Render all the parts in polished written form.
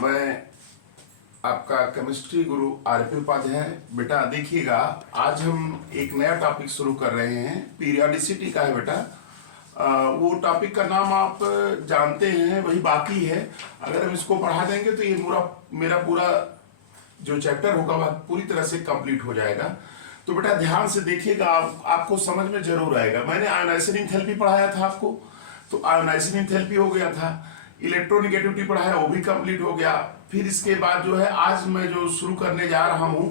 मैं आपका केमिस्ट्री गुरु आरपी उपाध्याय। बेटा देखिएगा, आज हम एक नया टॉपिक शुरू कर रहे हैं, पीरियोडिसिटी का है बेटा। वो टॉपिक का नाम आप जानते हैं, वही बाकी है। अगर हम इसको पढ़ा देंगे तो ये मेरा पूरा जो चैप्टर होगा वह पूरी तरह से कंप्लीट हो जाएगा। तो बेटा ध्यान से देखिएगा, आपको समझ में जरूर आएगा। मैंने आयोनाइजेशन एंथैल्पी पढ़ाया था आपको, तो आयोनाइजेशन एंथैल्पी हो गया था। इलेक्ट्रोनेगेटिविटी पढ़ाया, वो भी कंप्लीट हो गया। फिर इसके बाद जो है आज मैं जो शुरू करने जा रहा हूं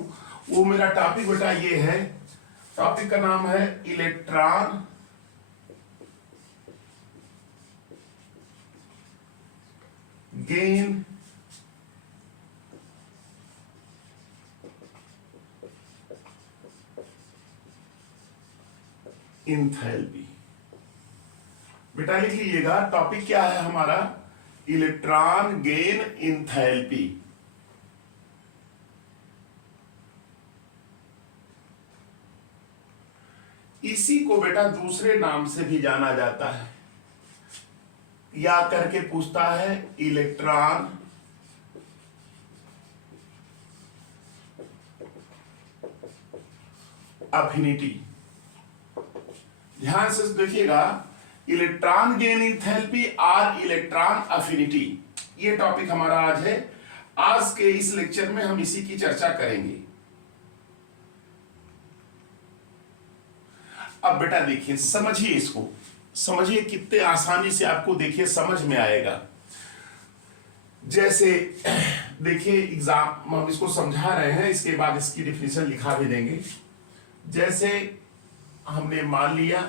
वो मेरा टॉपिक बेटा ये है। टॉपिक का नाम है इलेक्ट्रॉन गेन इंथैल्पी। बेटा लिख लीजिएगा, टॉपिक क्या है हमारा? Electron gain enthalpy. इसी को बेटा दूसरे नाम से भी जाना जाता है, या करके पूछता है इलेक्ट्रॉन अफिनिटी। ध्यान से देखिएगा, इलेक्ट्रॉन गेन इंथैल्पी और इलेक्ट्रॉन अफिनिटी, ये टॉपिक हमारा आज है। आज के इस लेक्चर में हम इसी की चर्चा करेंगे। अब बेटा देखिए, समझिए इसको, समझिए कितने आसानी से आपको देखिए समझ में आएगा। जैसे देखिए एग्जाम हम इसको समझा रहे हैं, इसके बाद इसकी डिफिनीशन लिखा भी देंगे। जैसे हमने मान लिया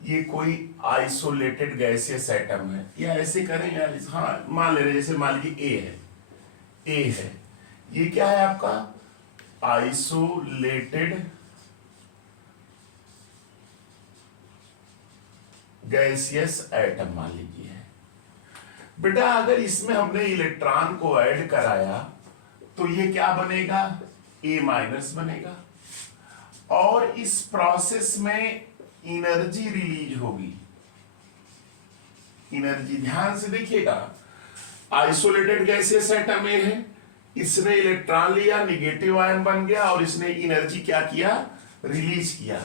ये कोई आइसोलेटेड गैसियस एटम है, या ऐसे करें यार, हाँ मान ले रहे, जैसे मान लीजिए ए है, ये क्या है आपका आइसोलेटेड गैसियस एटम मान लीजिए है। बेटा अगर इसमें हमने इलेक्ट्रॉन को ऐड कराया तो ये क्या बनेगा? ए माइनस बनेगा, और इस प्रोसेस में एनर्जी रिलीज होगी। एनर्जी ध्यान से देखिएगा, आइसोलेटेड गैसियस एटम ए है, इसने इलेक्ट्रॉन लिया, निगेटिव आयन बन गया, और इसने एनर्जी क्या किया? रिलीज किया।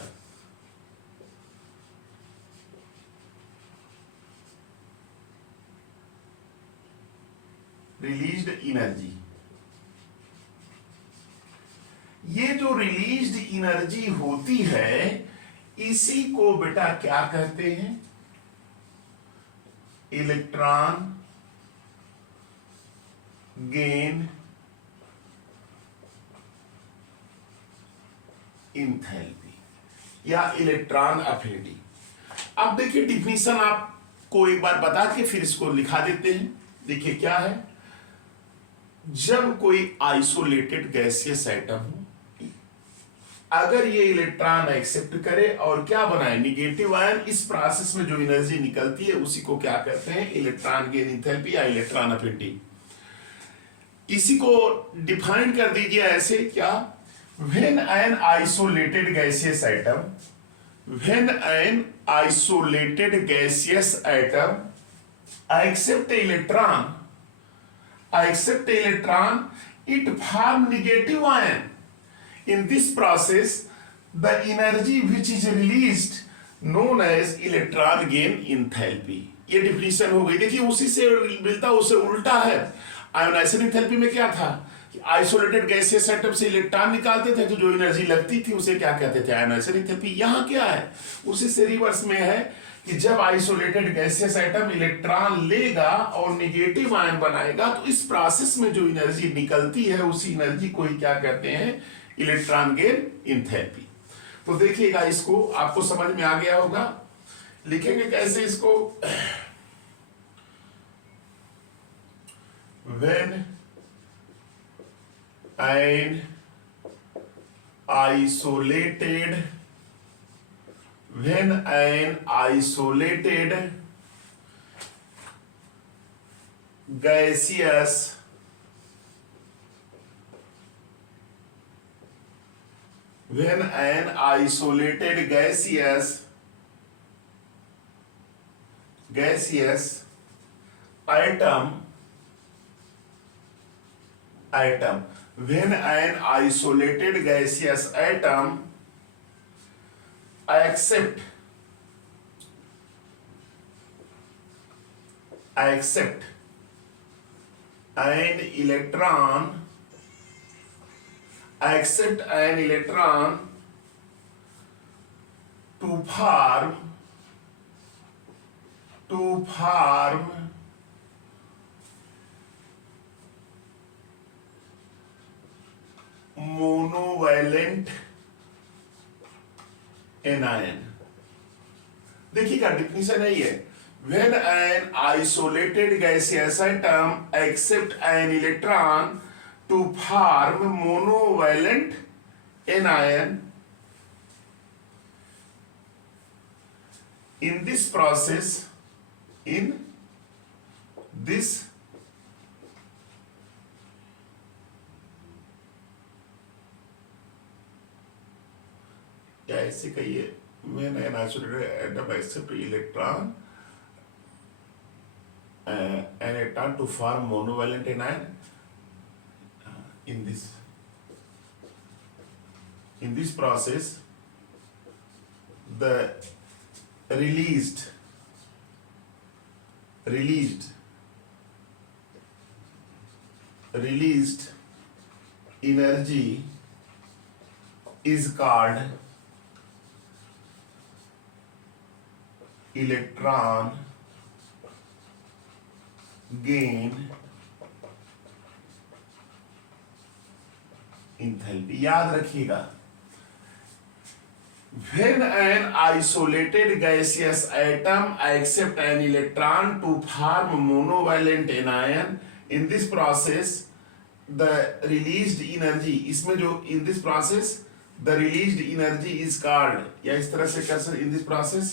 Released energy. ये जो रिलीज्ड एनर्जी होती है, इसी को बेटा क्या कहते हैं? इलेक्ट्रॉन गेन इंथैल्पी या इलेक्ट्रॉन अफिनिटी। अब देखिए डिफिनीशन आपको एक बार बता के फिर इसको लिखा देते हैं। देखिए क्या है, जब कोई आइसोलेटेड गैसियस एटम हो, अगर ये इलेक्ट्रॉन एक्सेप्ट करे और क्या बनाए? निगेटिव आयन, इस प्रोसेस में जो एनर्जी निकलती है उसी को क्या कहते हैं? इलेक्ट्रॉन गेन इंथैल्पी या इलेक्ट्रॉन अफिनिटी। इसी को डिफाइन कर दीजिए ऐसे, क्या? When an isolated gaseous atom, when an isolated gaseous atom accept electron, it form negative ion. In this process, the energy which is released known as electron gain enthalpy. ये definition हो गई। देखिए उसी से मिलता, उससे उल्टा है। आयोनाइजेशन एंथैल्पी में क्या था कि आइसोलेटेड गैसियस एटम से इलेक्ट्रॉन निकालते थे, तो जो एनर्जी लगती थी उसे क्या कहते थे? Ionisation enthalpy. यहाँ क्या है? उसी से रिवर्स में है कि जब आइसोलेटेड गैसियस एटम इलेक्ट्रॉन लेगा और निगेटिव आयन बनाएगा, तो इस प्रोसेस में जो एनर्जी निकलती है उसी एनर्जी को ही क्या कहते हैं? Electron gain enthalpy. तो देखिएगा, इसको आपको समझ में आ गया होगा। लिखेंगे कैसे इसको? When an isolated gaseous atom atom. When an isolated gaseous atom accept an electron to form monovalent anion. देखिएगा डिफिनेशन है ये, when an isolated gaseous atom accept an electron to form monovalent anion, in this process या ऐसे कहिए, when an isolated atom accept electron to form monovalent anion, in this process the released energy is called electron gain enthalpy. याद रखिएगा, when an isolated gaseous atom accept an electron to form monovalent anion, in this process the released energy, इसमें जो in this process the released energy is called, या इस तरह से कैसे, in this process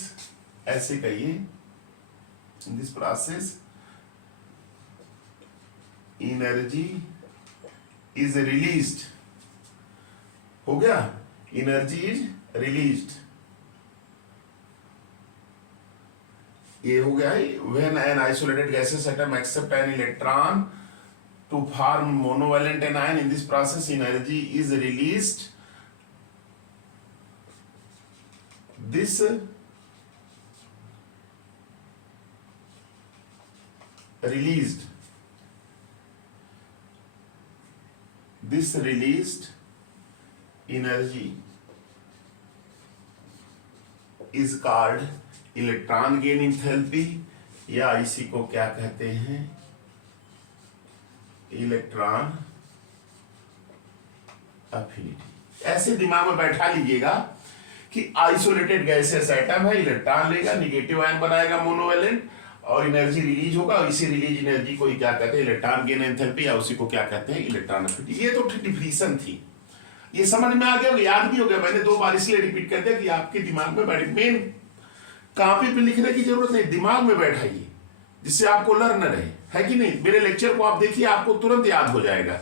ऐसे कहिए, in this process energy is released, हो गया, energy is released, ये हो गया है when an isolated gaseous atom accept an electron to form monovalent anion, in this process energy is released. This released energy is called electron gain enthalpy, या इसी को क्या कहते हैं, इलेक्ट्रॉन अफिनिटी। ऐसे दिमाग में बैठा लीजिएगा कि आइसोलेटेड गैसेस एटम है, इलेक्ट्रॉन लेगा, निगेटिव आयन बनाएगा मोनोवेलेंट, और एनर्जी रिलीज होगा, और इसी रिलीज एनर्जी को क्या कहते हैं, इलेक्ट्रॉन गेन एंथैल्पी, या उसी को क्या कहते हैं, इलेक्ट्रॉन अफिनिटी। ये तो डिफिनेशन थी, ये समझ में आ गया, याद भी हो गया, मैंने 2 बार इसलिए रिपीट कर दिया कि आपके दिमाग में बैठे। मेन कॉपी पे लिखने की जरूरत नहीं, दिमाग में बैठाइए, जिससे आपको लर्न रहे, है कि नहीं। मेरे लेक्चर को आप देखिए, आपको तुरंत याद हो जाएगा।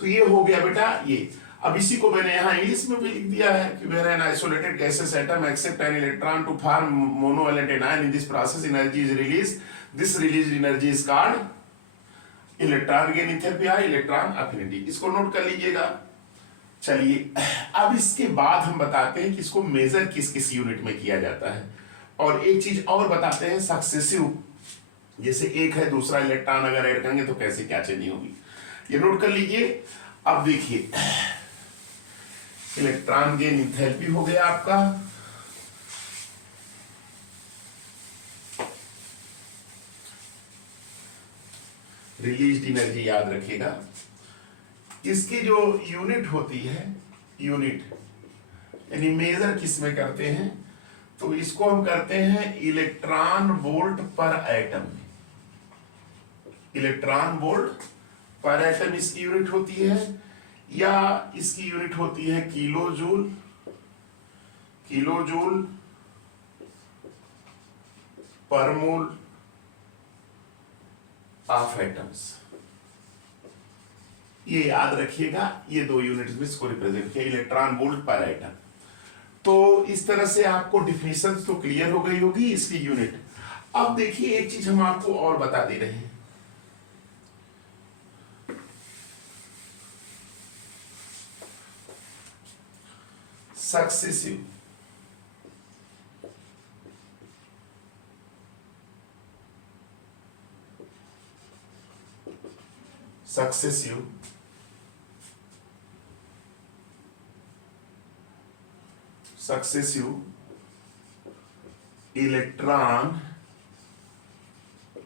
तो ये हो गया बेटा ये। अब इसी को मैंने यहाँ इंग्लिश में भी लिख दिया है कि when an isolated gaseous atom accept an electron to form monovalent anion, in this process energy is released. This released energy is called electron gain enthalpy या इलेक्ट्रॉन अफिनिटी। इसको नोट कर लीजिएगा। चलिए अब इसके बाद हम बताते हैं कि इसको मेजर किस किस यूनिट में किया जाता है, और एक चीज और बताते हैं सक्सेसिव, जैसे एक है दूसरा इलेक्ट्रॉन अगर ऐड करेंगे तो कैसे क्या चेंजिंग होगी, ये नोट कर लीजिए। अब देखिए इलेक्ट्रॉन गेन एंथैल्पी हो गया आपका, रिलीज्ड एनर्जी याद रखिएगा। इसकी जो यूनिट होती है, यूनिट यानी मेजर किस में करते हैं, तो इसको हम करते हैं इलेक्ट्रॉन वोल्ट पर एटम में। इलेक्ट्रॉन वोल्ट पर एटम इसकी यूनिट होती है, या इसकी यूनिट होती है किलो जूल, किलो जूल पर मोल ऑफ एटम्स। ये याद रखिएगा, ये 2 यूनिट्स में इसको रिप्रेजेंट किया, इलेक्ट्रॉन वोल्ट पर एटम। तो इस तरह से आपको डिफिनेशन तो क्लियर हो गई होगी इसकी यूनिट। अब देखिए एक चीज हम आपको और बता दे रहे हैं, सक्सेसिव इलेक्ट्रॉन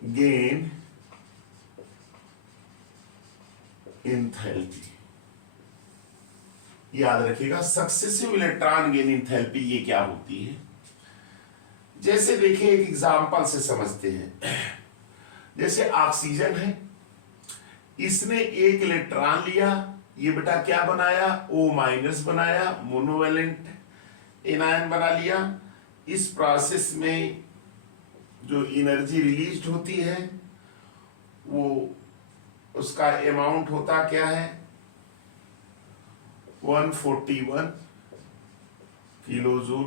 गेन एंथैल्पी। याद रखिएगा सक्सेसिव इलेक्ट्रॉन गेन एंथैल्पी ये क्या होती है। जैसे देखिए एक एग्जांपल से समझते हैं। जैसे ऑक्सीजन है, इसने एक इलेक्ट्रॉन लिया, ये बेटा क्या बनाया, O- बनाया, मोनोवैलेंट एनायन बना लिया। इस प्रोसेस में जो एनर्जी रिलीज होती है वो उसका अमाउंट होता क्या है, 141 किलोजूल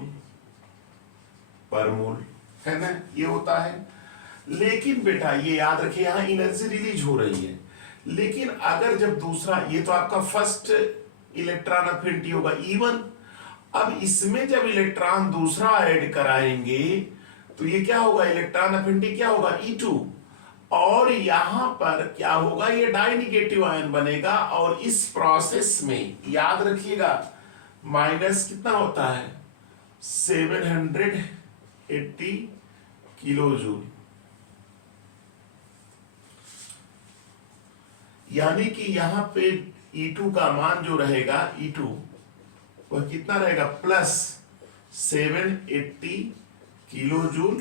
पर मोल, है ना, ये होता है। लेकिन बेटा ये याद रखिए यहां एनर्जी रिलीज हो रही है, लेकिन अगर जब दूसरा, ये तो आपका फर्स्ट इलेक्ट्रॉन अफिनिटी होगा E1, अब इसमें जब इलेक्ट्रॉन दूसरा ऐड कराएंगे तो ये क्या होगा, इलेक्ट्रॉन अफिनिटी क्या होगा, E2, और यहां पर क्या होगा, ये डाई निगेटिव आयन बनेगा। और इस प्रोसेस में याद रखिएगा माइनस कितना होता है, 780 किलोजूल, यानी कि यहां पे E2 का मान जो रहेगा, E2 वह कितना रहेगा, प्लस 780 किलोजूल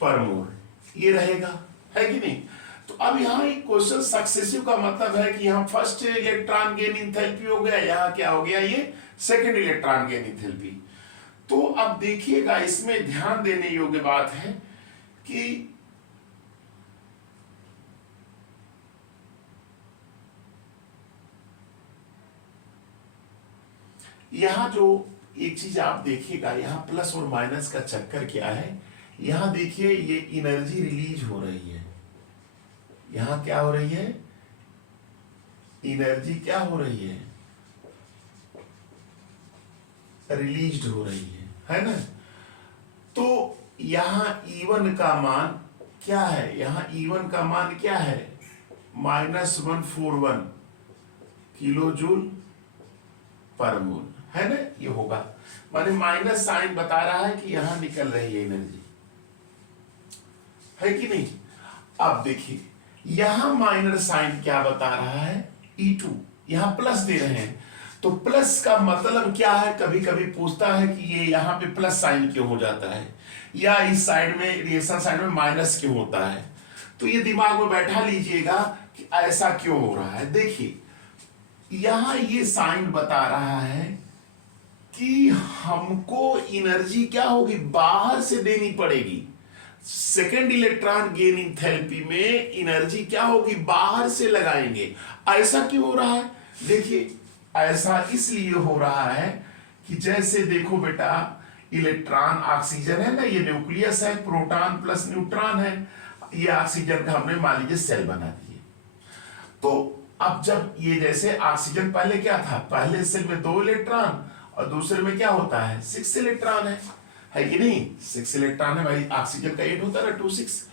पर मोल, ये रहेगा, है कि नहीं। तो अब यहां एक क्वेश्चन, सक्सेसिव का मतलब है कि यहां फर्स्ट इलेक्ट्रॉन गेन एंथैल्पी हो गया, यहां क्या हो गया, ये सेकंड इलेक्ट्रॉन गेन एंथैल्पी। तो अब देखिएगा इसमें ध्यान देने योग्य बात है कि यहां जो एक चीज आप देखिएगा, यहां प्लस और माइनस का चक्कर क्या है, यहां देखिए ये एनर्जी रिलीज हो रही है, यहां क्या हो रही है, एनर्जी क्या हो रही है, रिलीज हो रही है ना। तो यहां E1 का मान क्या है, यहां E1 का मान क्या है, -141 किलोजूल पर मोल, है ना, ये होगा, माने माइनस साइन बता रहा है कि यहां निकल रही है एनर्जी, है कि नहीं। अब देखिए यहां माइनर साइन क्या बता रहा है, E2, यहां प्लस दे रहे हैं, तो प्लस का मतलब क्या है, कभी कभी पूछता है कि ये यहां पे प्लस साइन क्यों हो जाता है, या इस साइड में रिएक्शन साइड में माइनस क्यों होता है। तो ये दिमाग में बैठा लीजिएगा कि ऐसा क्यों हो रहा है। देखिए यहां ये साइन बता रहा है कि हमको एनर्जी क्या होगी, बाहर से देनी पड़ेगी। सेकेंड इलेक्ट्रॉन गेन एंथैल्पी में एनर्जी क्या होगी, बाहर से लगाएंगे। ऐसा क्यों हो रहा है, देखिए ऐसा इसलिए हो रहा है कि जैसे देखो बेटा, इलेक्ट्रॉन ऑक्सीजन है ना, ये न्यूक्लियस है, प्रोटॉन प्लस न्यूट्रॉन है, ये ऑक्सीजन का हमने मान लीजिए सेल बना दिए। तो अब जब ये जैसे ऑक्सीजन पहले क्या था, पहले सेल में 2 इलेक्ट्रॉन और दूसरे में क्या होता है, 6 इलेक्ट्रॉन है कि नहीं, 6 इलेक्ट्रॉन है भाई, ऑक्सीजन का 8 होता है ना, 2 6।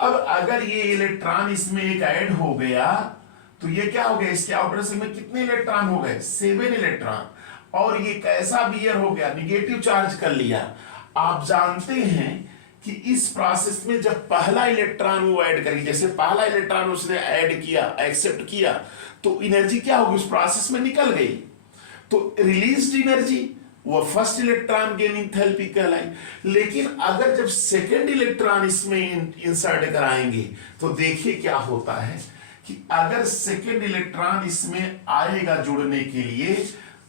अब अगर ये इलेक्ट्रॉन इसमें एक ऐड हो गया तो ये क्या हो गया, इसके आउटर सेल में कितने इलेक्ट्रॉन हो गए, 7 इलेक्ट्रॉन, और ये कैसा बियर हो गया, निगेटिव चार्ज कर लिया। आप जानते हैं कि इस प्रोसेस में जब पहला इलेक्ट्रॉन वो ऐड करेगी, जैसे पहला इलेक्ट्रॉन उसने ऐड किया, एक्सेप्ट किया, तो एनर्जी क्या होगी, उस प्रोसेस में निकल गई, तो रिलीज्ड एनर्जी वो फर्स्ट इलेक्ट्रॉन गेन एंथैल्पी कहलाई। लेकिन अगर जब सेकेंड इलेक्ट्रॉन इसमें इंसर्ट कराएंगे तो देखिए क्या होता है कि अगर सेकेंड इलेक्ट्रॉन इसमें आएगा जुड़ने के लिए,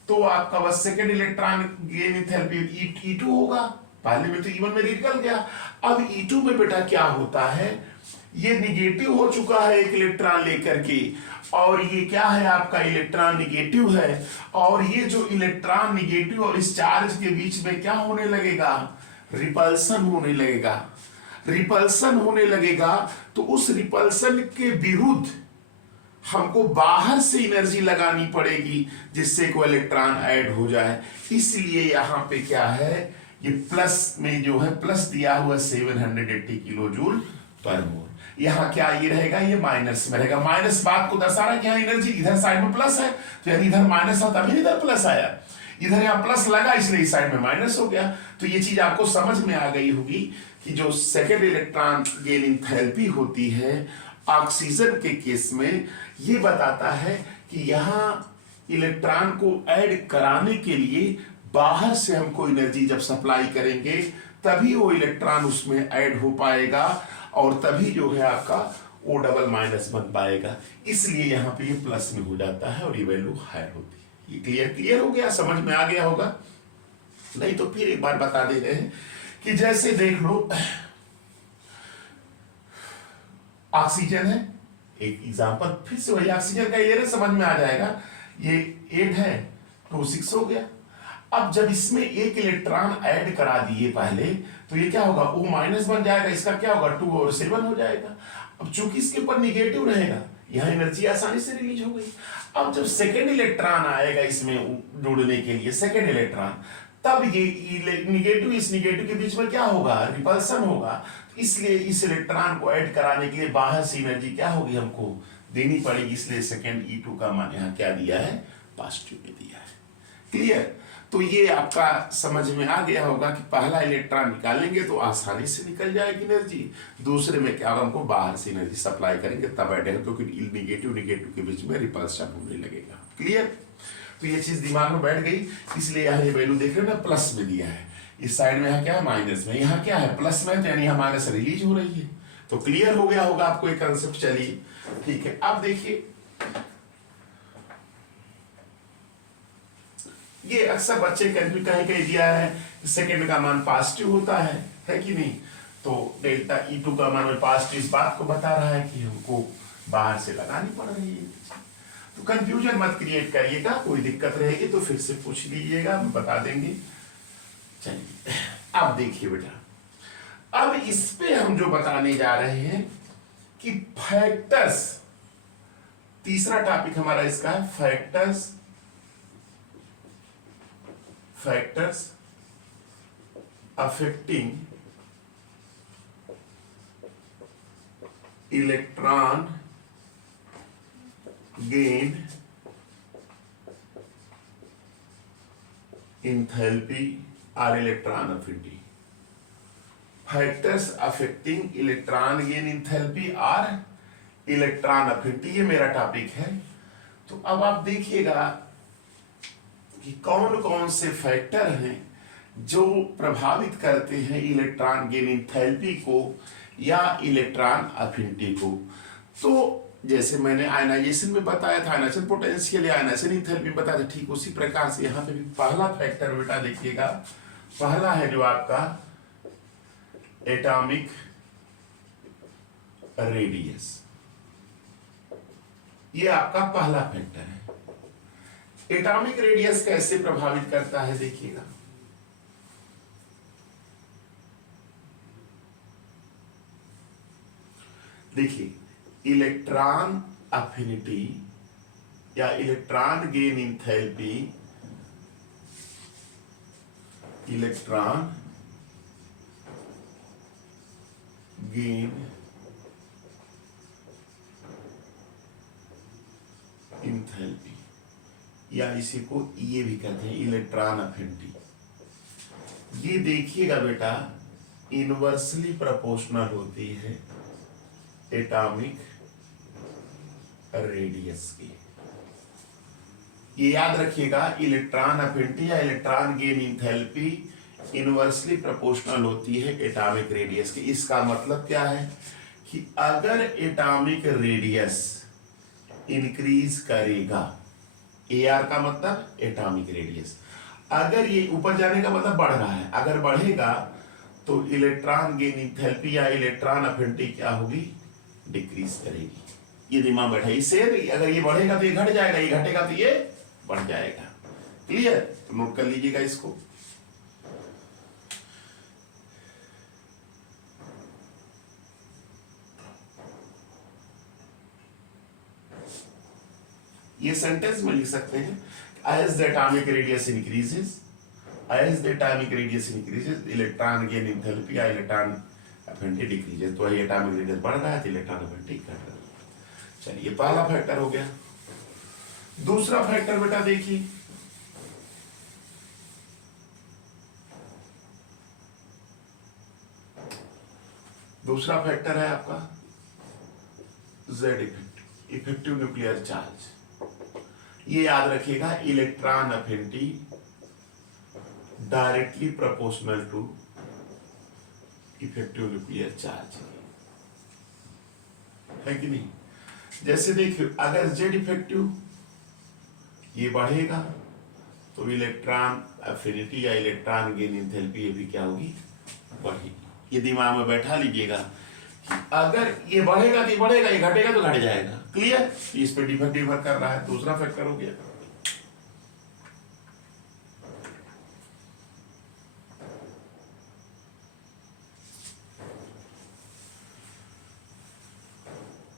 तो आपका बस second electron gain enthalpy E2 होगा, पहले में तो E1 में निकल गया। अब E2 में बेटा क्या होता है, ये निगेटिव हो चुका है एक इलेक्ट्रॉन लेकर के, और ये क्या है आपका इलेक्ट्रॉन निगेटिव है, और ये जो इलेक्ट्रॉन निगेटिव और इस चार्ज के बीच में क्या होने लगेगा, रिपल्सन होने लगेगा। रिपल्सन होने लगेगा तो उस रिपल्सन के विरुद्ध हमको बाहर से एनर्जी लगानी पड़ेगी जिससे कोई इलेक्ट्रॉन ऐड हो जाए। इसलिए यहां पे क्या है, ये प्लस में जो है प्लस दिया हुआ 780 किलो जूल पर मोल। यहाँ क्या ये रहेगा, ये माइनस में रहेगा। माइनस बात को दर्शा रहा है कि यहाँ एनर्जी इधर साइड में प्लस है, तो यदि इधर माइनस था तभी इधर प्लस आया, इधर यहाँ प्लस लगा इसलिए इस साइड में माइनस हो गया। तो ये चीज आपको समझ में आ गई होगी कि जो सेकेंड इलेक्ट्रॉन गेन एंथैल्पी होती है ऑक्सीजन के केस में, ये बताता है कि यहाँ इलेक्ट्रॉन को ऐड कराने के लिए बाहर से हमको एनर्जी जब सप्लाई करेंगे तभी वो इलेक्ट्रॉन उसमें ऐड हो पाएगा और तभी जो है आपका ओ डबल माइनस बन पाएगा। इसलिए यहाँ पे ये प्लस में हो जाता है और ये वैल्यू हायर होती है। ये क्लियर हो गया, समझ में आ गया होगा। नहीं तो फिर एक बार बता दे रहे हैं कि जैसे देख लो ऑक्सीजन है, एक एग्जांपल फिर से वही ऑक्सीजन का ले रहे, समझ में आ जाएगा। ये 8 है तो 6 हो गया। अब जब इसमें एक इलेक्ट्रॉन ऐड करा दिए पहले तो ये क्या होगा, O माइनस बन जाएगा, इसका क्या होगा 2 और 7 हो जाएगा। अब चूंकि इसके ऊपर निगेटिव रहेगा, यहाँ एनर्जी आसानी से रिलीज हो गई। अब जब सेकेंड इलेक्ट्रॉन आएगा इसमें जोड़ने के लिए, सेकेंड इलेक्ट्रॉन, तब ये निगेटिव इस निगेटिव के बीच में क्या होगा, रिपल्सन होगा। इसलिए इस इलेक्ट्रॉन को ऐड कराने के लिए बाहर से एनर्जी क्या होगी, हमको देनी पड़ेगी। इसलिए सेकेंड E2 का मान यहाँ क्या दिया है, पॉजिटिव में दिया है। क्लियर। तो ये आपका समझ में आ गया होगा कि पहला इलेक्ट्रॉन निकालेंगे तो आसानी से निकल जाएगी एनर्जी, दूसरे में क्या होगा, हमको बाहर से एनर्जी सप्लाई करेंगे तब ऐड, क्योंकि निगेटिव निगेटिव के बीच में रिपल्शन होने लगेगा। क्लियर। तो ये चीज दिमाग में बैठ गई, इसलिए यहाँ ये वैल्यू देख रहे हो ना, प्लस में दिया है, इस साइड में यहाँ क्या है माइनस में, यहाँ क्या है प्लस में, यानी यहाँ माइनस रिलीज हो रही है। तो क्लियर हो गया होगा आपको एक कंसेप्ट। चलिए ठीक है, अब देखिए ये अक्सर बच्चे कहीं कहीं दिया है सेकेंड का मान पॉजिटिव होता है कि नहीं, तो डेल्टा E2 का मान पॉजिटिव इस बात को बता रहा है कि हमको बाहर से लगानी पड़ रही है। तो कंफ्यूजन मत क्रिएट करिएगा, कोई दिक्कत रहेगी तो फिर से पूछ लीजिएगा, हम बता देंगे। चलिए अब देखिए बेटा, अब इस पे हम जो बताने जा रहे हैं कि फैक्टर्स, तीसरा टॉपिक हमारा इसका है factors affecting electron gain enthalpy और electron affinity. Factors affecting electron gain enthalpy और इलेक्ट्रॉन अफिनिटी, ये मेरा टॉपिक है। तो अब आप देखिएगा कि कौन कौन से फैक्टर हैं जो प्रभावित करते हैं इलेक्ट्रॉन गेन एंथैल्पी को या इलेक्ट्रॉन अफिनिटी को। तो जैसे मैंने आयनाइजेशन में बताया था, आयनाइजेशन पोटेंशियल या आयनाइजेशन एंथैल्पी बताया था, ठीक उसी प्रकार से यहाँ पे भी पहला फैक्टर बेटा देखिएगा, पहला है जो आपका एटॉमिक रेडियस। ये आपका पहला फैक्टर है। एटॉमिक रेडियस कैसे प्रभावित करता है देखिएगा, देखिए इलेक्ट्रॉन अफिनिटी या electron gain enthalpy, electron gain enthalpy, या इसी को ये भी कहते हैं इलेक्ट्रॉन अफिनिटी। ये देखिएगा बेटा इनवर्सली प्रोपोर्शनल होती है एटॉमिक रेडियस की। ये याद रखिएगा, इलेक्ट्रॉन अफिनिटी या electron gain enthalpy inversely proportional होती है एटॉमिक रेडियस की। इसका मतलब क्या है कि अगर एटॉमिक रेडियस इंक्रीज करेगा, AR का मतलब एटॉमिक रेडियस, अगर ये ऊपर जाने का मतलब बढ़ रहा है, अगर बढ़ेगा तो इलेक्ट्रॉन गेन एंथैल्पी या इलेक्ट्रॉन अफिनिटी क्या होगी, डिक्रीज करेगी। ये दिमाग बैठा, इससे अगर ये बढ़ेगा तो ये घट जाएगा, ये घटेगा तो ये बढ़ जाएगा। क्लियर। तो नोट कर लीजिएगा इसको। ये सेंटेंस में लिख सकते हैं, as the atomic radius increases, as the atomic radius increases, electron gain enthalpy या electron affinity decreases। तो ये atomic radius बढ़ रहा है तो electron affinity घट रहा है। चलिए पहला फैक्टर हो गया। दूसरा फैक्टर बेटा देखिए, दूसरा फैक्टर है आपका Z effect, effective nuclear charge. ये याद रखिएगा, electron affinity directly proportional to effective nuclear charge है कि नहीं। जैसे देखिए, अगर जेड इफेक्टिव ये बढ़ेगा तो इलेक्ट्रॉन अफिनिटी या इलेक्ट्रॉन गेन एंथैल्पी ये भी क्या होगी, बढ़ेगी। ये दिमाग में बैठा लीजिएगा कि अगर ये बढ़ेगा तो बढ़ेगा, ये घटेगा तो घट जाएगा। क्लियर। इस पे डिफर कर रहा है। दूसरा फैक्टर हो गया।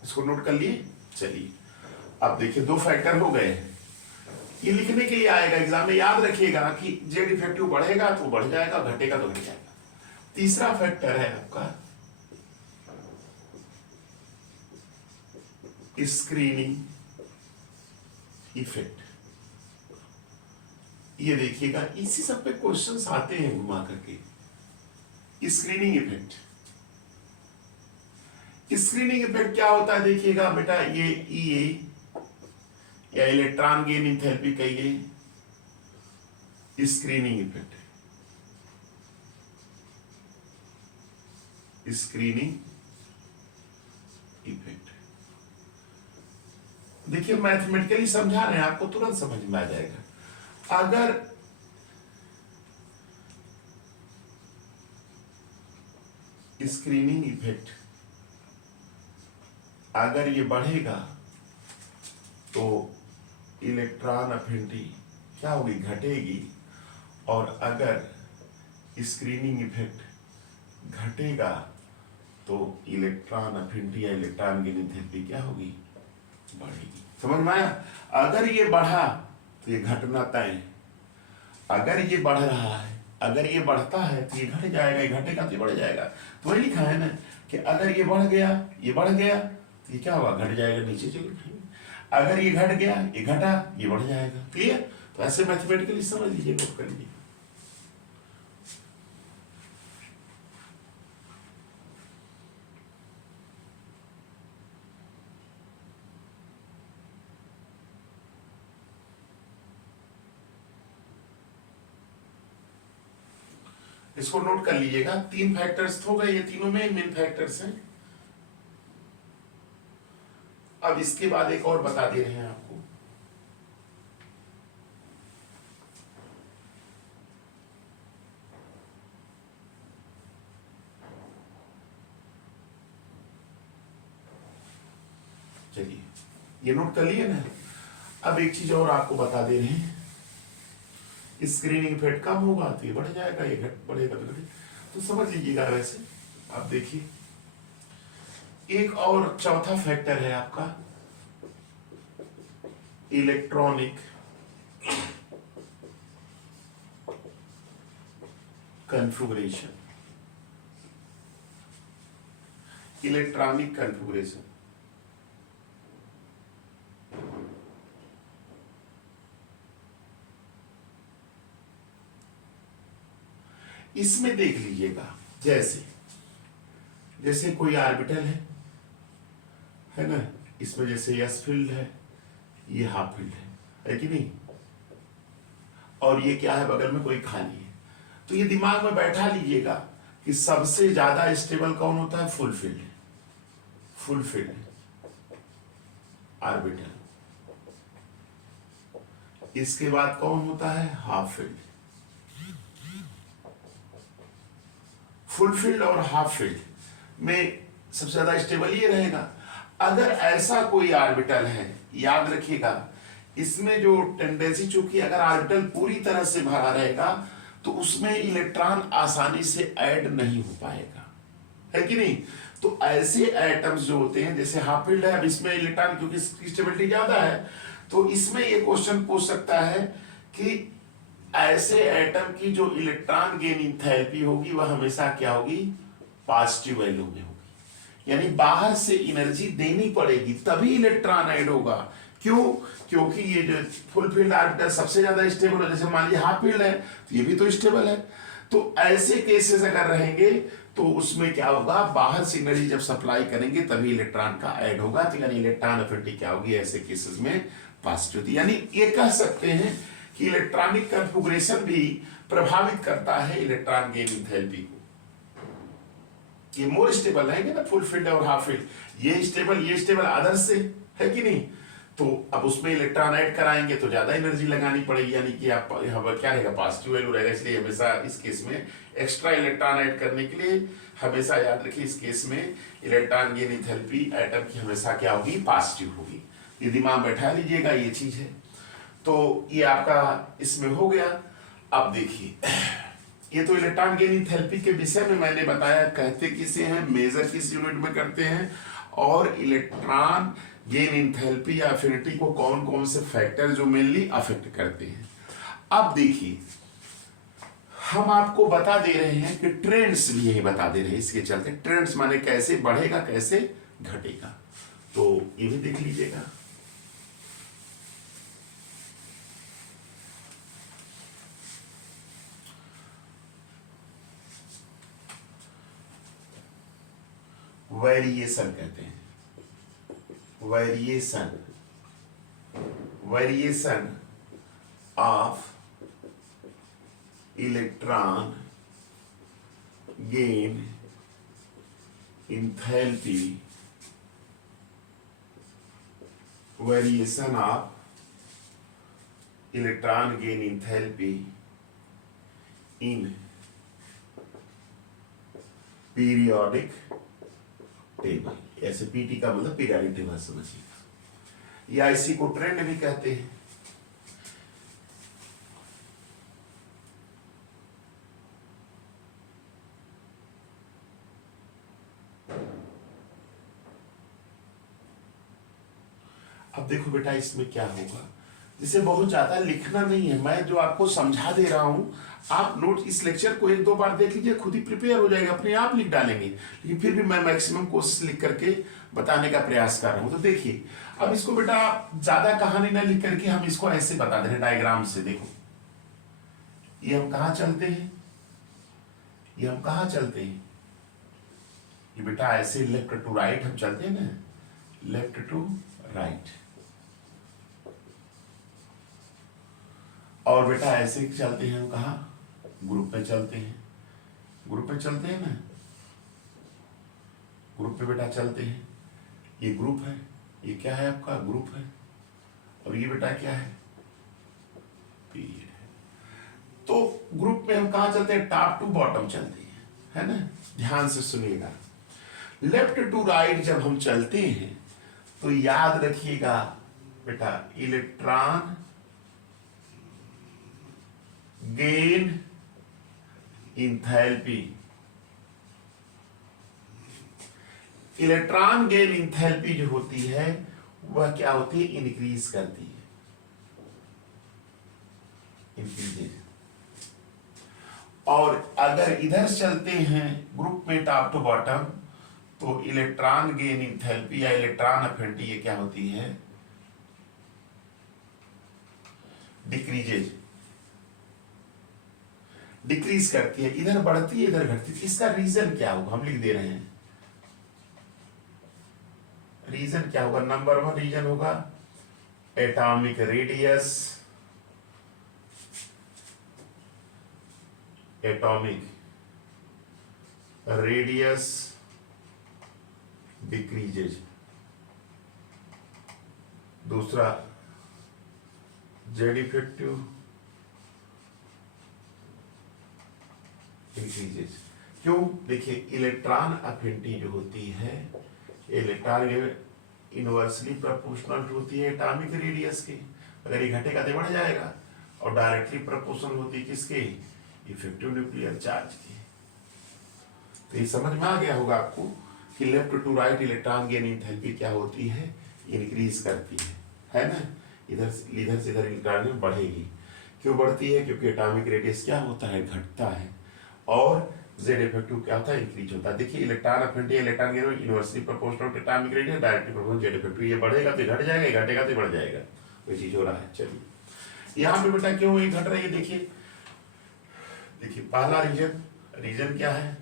इसको नोट कर लिए। चलिए अब देखिए, दो फैक्टर हो गए। ये लिखने के लिए आएगा एग्जाम में, याद रखिएगा कि जेड इफेक्टिव बढ़ेगा तो बढ़ जाएगा, घटेगा तो घट जाएगा। तीसरा फैक्टर है आपका स्क्रीनिंग इफेक्ट। ये देखिएगा, इसी सब पे क्वेश्चंस आते हैं घुमा करके। स्क्रीनिंग इफेक्ट, स्क्रीनिंग इफेक्ट क्या होता है देखिएगा बेटा, ये ई या इलेक्ट्रॉन गेन एंथैल्पी कहिए, स्क्रीनिंग इफेक्ट, स्क्रीनिंग इफेक्ट। देखिए मैथमेटिकली समझा रहे हैं, आपको तुरंत समझ में आ जाएगा। अगर स्क्रीनिंग इफेक्ट अगर ये बढ़ेगा तो इलेक्ट्रॉन अफिनिटी क्या होगी, घटेगी। और अगर स्क्रीनिंग इफेक्ट घटेगा तो इलेक्ट्रॉन अफिनिटी या इलेक्ट्रॉन गेन एंथैल्पी क्या होगी, बढ़ेगी। समझ में आया। अगर ये बढ़ा तो ये घटना तय। अगर ये बढ़ रहा है, अगर ये बढ़ता है तो ये घट जाएगा, ये घटेगा तो ये बढ़ जाएगा। तो वही लिखा है ना कि अगर ये बढ़ गया, ये बढ़ गया तो ये क्या होगा, घट जाएगा, नीचे चले जाएंगे। अगर ये घट गया, ये घटा, ये बढ़ जाएगा। क्लियर। तो ऐसे मैथमेटिकली समझ लीजिए, नोट कर लीजिए। इसको नोट कर लीजिएगा। तीन फैक्टर्स हो गए, ये तीनों में मेन फैक्टर्स हैं। अब इसके बाद एक और बता दे रहे हैं आपको। चलिए ये नोट कर लिए ना। अब एक चीज और आपको बता दे रहे हैं, स्क्रीनिंग इफेक्ट कम होगा तो ये बढ़ जाएगा, ये घट बढ़ेगा तो घटेगा। तो समझ लीजिएगा। वैसे आप देखिए, एक और चौथा फैक्टर है आपका इलेक्ट्रॉनिक कॉन्फ़िगरेशन। इलेक्ट्रॉनिक कॉन्फ़िगरेशन इसमें देख लीजिएगा, जैसे जैसे कोई ऑर्बिटल है ना, इसमें जैसे एस फील्ड है, ये हाफ फील्ड है कि नहीं, और ये क्या है, बगल में कोई खाली है। तो ये दिमाग में बैठा लीजिएगा कि सबसे ज्यादा स्टेबल कौन होता है, full field, full filled orbital. इसके बाद कौन होता है, हाफ फील्ड। फुल फील्ड और हाफ फील्ड में सबसे ज्यादा स्टेबल ये रहेगा। अगर ऐसा कोई ऑर्बिटल है, याद रखिएगा, इसमें जो टेंडेंसी, चूंकि अगर ऑर्बिटल पूरी तरह से भरा रहेगा तो उसमें इलेक्ट्रॉन आसानी से ऐड नहीं हो पाएगा, है कि नहीं। तो ऐसे एटम्स जो होते हैं, जैसे हाफ फील्ड है, अब इसमें इलेक्ट्रॉन क्योंकि इसकी स्टेबिलिटी ज्यादा है तो इसमें ये क्वेश्चन पूछ सकता है कि ऐसे एटम की जो इलेक्ट्रॉन गेन इंथैल्पी होगी वह हमेशा क्या होगी, पॉजिटिव वैल्यू में होगी, यानी बाहर से एनर्जी देनी पड़ेगी तभी इलेक्ट्रॉन ऐड होगा। क्यों? क्योंकि ये जो फुल फील्ड ऑर्बिटल सबसे ज्यादा स्टेबल है, जैसे मान लीजिए हाफ फील्ड है तो ये भी तो स्टेबल है। तो ऐसे केसेस अगर रहेंगे तो उसमें क्या होगा, बाहर से एनर्जी जब सप्लाई करेंगे तभी इलेक्ट्रॉन का ऐड होगा, तो यानी इलेक्ट्रॉन अफिनिटी क्या होगी ऐसे केसेस में, पॉजिटिव होती। यानी ये कह सकते हैं कि इलेक्ट्रॉनिक कॉन्फ़िगरेशन भी प्रभावित करता है इलेक्ट्रॉन गेन इंथैल्पी को। ये मोर स्टेबल रहेंगे ना फुल फील्ड और हाफ फील्ड, ये स्टेबल आदर्श से है कि नहीं, तो अब उसमें इलेक्ट्रॉन ऐड कराएंगे तो ज्यादा एनर्जी लगानी पड़ेगी, यानी कि आप यहाँ पर क्या रहेगा, पॉजिटिव वैल्यू रहेगा। इसलिए हमेशा इस केस में एक्स्ट्रा इलेक्ट्रॉन ऐड करने के लिए हमेशा याद रखिए इस केस में इलेक्ट्रॉन गेन इंथैल्पी एटम की हमेशा क्या होगी, पॉजिटिव होगी। ये दिमाग बैठा लीजिएगा, ये चीज है। तो ये आपका इसमें हो गया। अब देखिए ये तो इलेक्ट्रॉन गेन इंथैल्पी के विषय में मैंने बताया, कहते किसे हैं, मेजर किस यूनिट में करते हैं, और इलेक्ट्रॉन गेन इंथैल्पी या अफिनिटी को कौन कौन से फैक्टर जो मेनली अफेक्ट करते हैं। अब देखिए हम आपको बता दे रहे हैं कि ट्रेंड्स भी यही बता दे रहे हैं, इसके चलते ट्रेंड्स माने कैसे बढ़ेगा कैसे घटेगा, तो ये भी देख लीजिएगा। वेरिएशन कहते हैं, variation of electron gain enthalpy, variation of electron gain enthalpy in periodic table. ऐसे पीटी का मतलब पीरियोडिक टेबल समझिएगा, या इसी को ट्रेंड भी कहते हैं। अब देखो बेटा इसमें क्या होगा, जिसे बहुत ज्यादा लिखना नहीं है, मैं जो आपको समझा दे रहा हूं आप नोट इस लेक्चर को एक दो बार देख लीजिए, खुद ही प्रिपेयर हो जाएगा, अपने आप लिख डालेंगे। लेकिन फिर भी मैं मैक्सिमम कोशिश लिख करके बताने का प्रयास कर रहा हूं। तो देखिए अब इसको बेटा ज्यादा कहानी ना लिख करके हम इसको ऐसे बता दे रहे हैं डायग्राम से। देखो ये हम कहां चलते हैं, ये हम कहां चलते हैं, ये बेटा ऐसे लेफ्ट टू राइट हम चलते हैं ना, लेफ्ट टू राइट। और बेटा ऐसे चलते हैं हम कहा, ग्रुप में चलते हैं, ग्रुप में चलते हैं ना, ग्रुप पे बेटा चलते हैं। ये ग्रुप है, ये क्या है आपका ग्रुप है, और ये बेटा क्या है, पीरियड है। तो ग्रुप में हम कहा चलते हैं, टॉप टू बॉटम चलते हैं, है ना। ध्यान से सुनिएगा, लेफ्ट टू राइट जब हम चलते हैं तो याद रखिएगा बेटा electron gain enthalpy, electron gain enthalpy जो होती है वह क्या होती है, इंक्रीज करती है, इंक्रीज। और अगर इधर चलते हैं ग्रुप में टॉप टू बॉटम तो इलेक्ट्रॉन गेन इंथैल्पी या इलेक्ट्रॉन अफिनिटी ये क्या होती है, डिक्रीजेज, डिक्रीज करती है, इधर बढ़ती है इधर घटती है। इसका रीजन क्या होगा हम लिख दे रहे हैं, रीजन क्या होगा, नंबर वन रीजन होगा atomic radius, atomic radius decreases. दूसरा जेड इफेक्टिव इंक्रीजेज। क्यों, देखिए इलेक्ट्रॉन अफिनिटी जो होती है, इलेक्ट्रॉन इनवर्सली प्रोपोर्शनल होती है एटॉमिक रेडियस के, अगर ये घटेगा तो बढ़ जाएगा, और डायरेक्टली प्रोपोर्शनल होती है किसके, इफेक्टिव न्यूक्लियर चार्ज की। तो ये समझ में आ गया होगा आपको कि left to right electron gain enthalpy क्या होती है, इंक्रीज करती है ना। इधर से इधर इलेक्ट्रॉन बढ़ेगी। क्यों बढ़ती है? क्योंकि एटॉमिक रेडियस क्या होता है, घटता है, और जेड इफेक्टिव क्या होता है, इंक्रीज होता है। देखिए electron affinity electron gain inversely proportional to atomic radius, directly proportional Z effective. ये बढ़ेगा तो घट जाएगा, घटेगा तो बढ़ जाएगा, वही चीज हो रहा है। चलिए यहाँ पे बेटा क्यों ये घट रही है, देखिए पहला रीजन क्या है?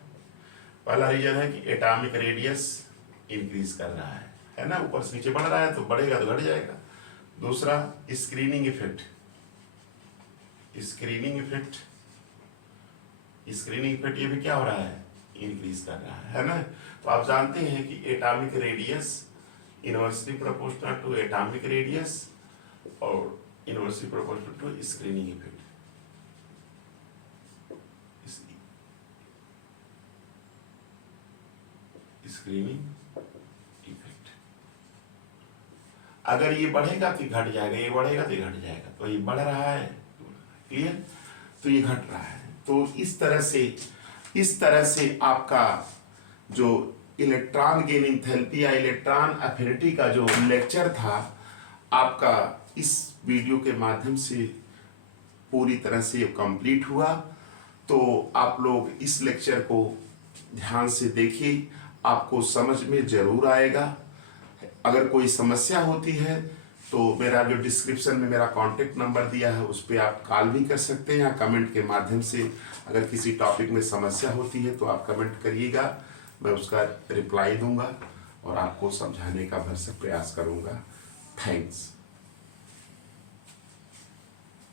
पहला रीजन है कि एटॉमिक रेडियस इंक्रीज कर रहा है ना, ऊपर से नीचे बढ़ रहा है तो बढ़ेगा तो घट जाएगा। दूसरा स्क्रीनिंग इफेक्ट, ये भी क्या हो रहा है, इंक्रीज कर रहा है ना। तो आप जानते हैं कि atomic radius inversely proportional to atomic radius और inversely proportional to screening effect. Screening effect, अगर ये बढ़ेगा तो घट जाएगा, ये बढ़ेगा तो घट जाएगा, तो ये बढ़ रहा है, क्लियर, तो ये घट रहा है। तो इस तरह से आपका जो इलेक्ट्रॉन गेन एंथैल्पी या इलेक्ट्रॉन अफिनिटी का जो लेक्चर था आपका इस वीडियो के माध्यम से पूरी तरह से कंप्लीट हुआ। तो आप लोग इस लेक्चर को ध्यान से देखिए, आपको समझ में जरूर आएगा। अगर कोई समस्या होती है तो मेरा जो डिस्क्रिप्शन में मेरा कांटेक्ट नंबर दिया है उस पर आप कॉल भी कर सकते हैं, या कमेंट के माध्यम से अगर किसी टॉपिक में समस्या होती है तो आप कमेंट करिएगा, मैं उसका रिप्लाई दूंगा और आपको समझाने का भरसक प्रयास करूंगा। थैंक्स।